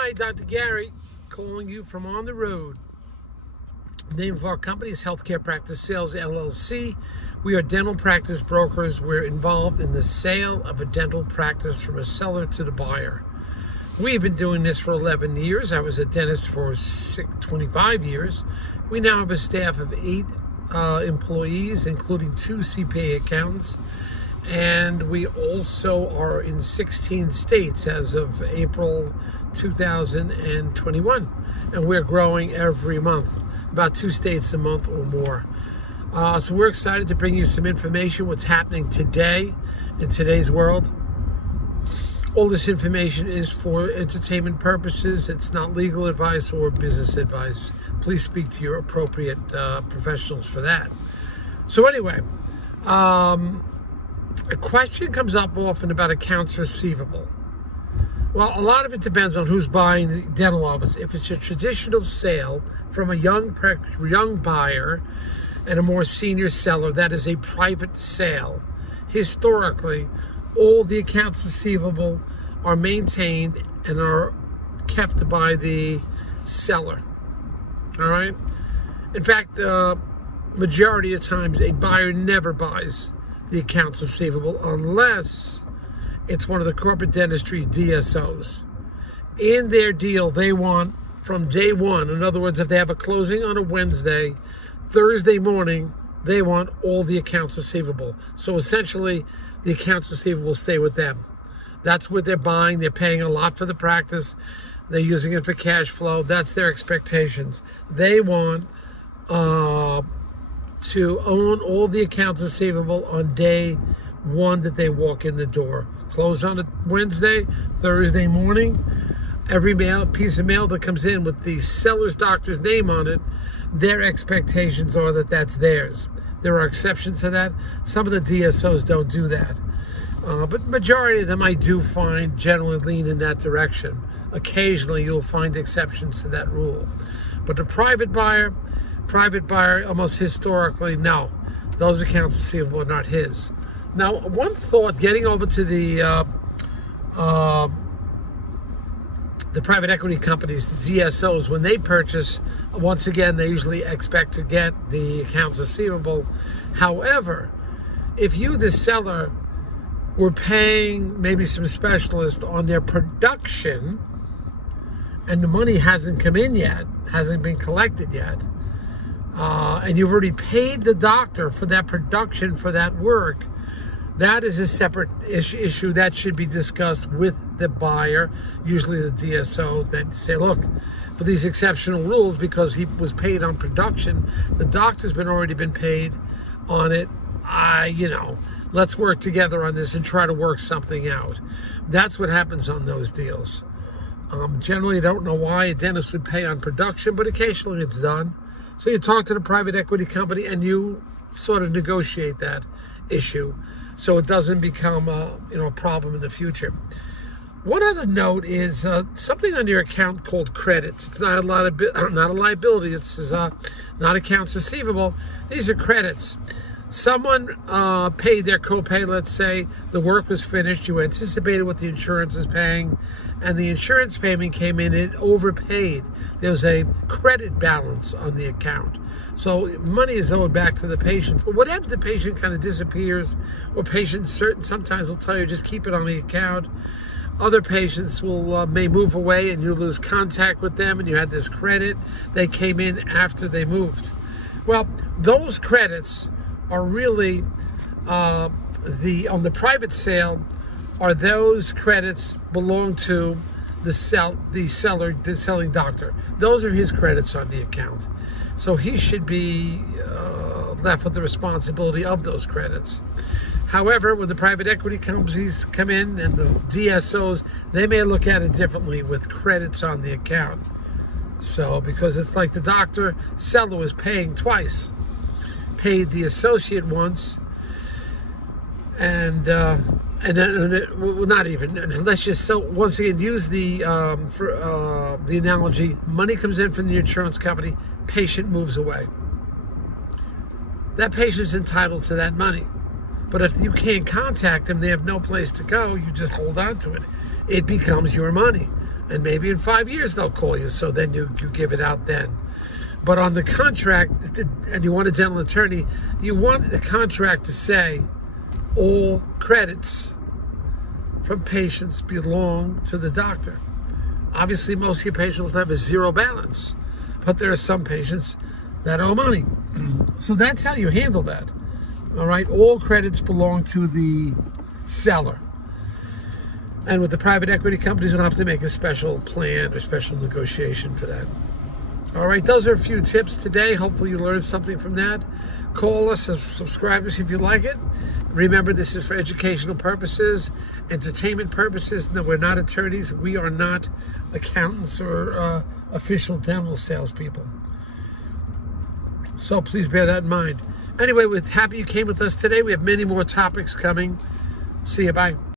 Hi, Dr. Gary, calling you from on the road. The name of our company is Healthcare Practice Sales LLC. We are dental practice brokers. We're involved in the sale of a dental practice from a seller to the buyer. We've been doing this for 11 years. I was a dentist for 25 years. We now have a staff of 8 employees, including 2 CPA accountants. And we also are in 16 states as of April 2021. And we're growing every month, about 2 states a month or more. So we're excited to bring you some information, what's happening today in today's world. All this information is for entertainment purposes. It's not legal advice or business advice. Please speak to your appropriate professionals for that. So anyway, a question comes up often about accounts receivable. Well, a lot of it depends on who's buying the dental office. If it's a traditional sale from a young buyer and a more senior seller, that is a private sale. Historically, all the accounts receivable are maintained and are kept by the seller. All right? In fact, the majority of times, a buyer never buys the accounts receivable unless it's one of the corporate dentistry's DSOs. In their deal, they want from day one, in other words, if they have a closing on a Wednesday, Thursday morning, they want all the accounts receivable. So essentially, the accounts receivable stay with them. That's what they're buying. They're paying a lot for the practice. They're using it for cash flow. That's their expectations. They want to own all the accounts receivable on day one that they walk in the door. Close on a Wednesday, Thursday morning. Every piece of mail that comes in with the seller's doctor's name on it, their expectations are that that's theirs. There are exceptions to that. Some of the DSOs don't do that. But majority of them I do find generally lean in that direction. Occasionally you'll find exceptions to that rule. But the private buyer, almost historically, no. Those accounts receivable are not his. Now, one thought, getting over to the private equity companies, the DSOs, when they purchase, once again, they usually expect to get the accounts receivable. However, if you, the seller, were paying maybe some specialist on their production and the money hasn't come in yet, hasn't been collected yet, and you've already paid the doctor for that production, for that work, that is a separate issue that should be discussed with the buyer, usually the DSO, that say, look, for these exceptional rules, because he was paid on production, the doctor's already been paid on it, let's work together on this and try to work something out. That's what happens on those deals. Generally, I don't know why a dentist would pay on production, but occasionally it's done. So you talk to the private equity company and you sort of negotiate that issue so it doesn't become a problem in the future. One other note is something on your account called credits. It's not a liability. It's not accounts receivable. These are credits. Someone paid their copay, let's say, the work was finished, you anticipated what the insurance is paying, and the insurance payment came in, it overpaid. There was a credit balance on the account. So money is owed back to the patient. But what happens if the patient kind of disappears, or patients sometimes will tell you just keep it on the account. Other patients may move away and you lose contact with them and you had this credit. They came in after they moved. Well, those credits are really on the private sale, are those credits belong to the selling doctor. Those are his credits on the account. So he should be left with the responsibility of those credits. However, when the private equity companies come in and the DSOs, they may look at it differently with credits on the account. So, because it's like the seller was paying twice. Paid the associate once, and then not even. Let's just once again use the analogy. Money comes in from the insurance company. Patient moves away. That patient's entitled to that money, but if you can't contact them, they have no place to go. You just hold on to it. It becomes your money. And maybe in 5 years they'll call you, so then you give it out then. But on the contract, and you want a dental attorney, you want the contract to say all credits from patients belong to the doctor. Obviously, most of your patients will have a zero balance, but there are some patients that owe money. So that's how you handle that. All right, all credits belong to the seller. And with the private equity companies, you'll have to make a special plan or special negotiation for that. All right, those are a few tips today. Hopefully you learned something from that. Call us, subscribe us if you like it. Remember, this is for educational purposes, entertainment purposes. No, we're not attorneys. We are not accountants or official dental salespeople. So please bear that in mind. Anyway, we're happy you came with us today. We have many more topics coming. See you. Bye.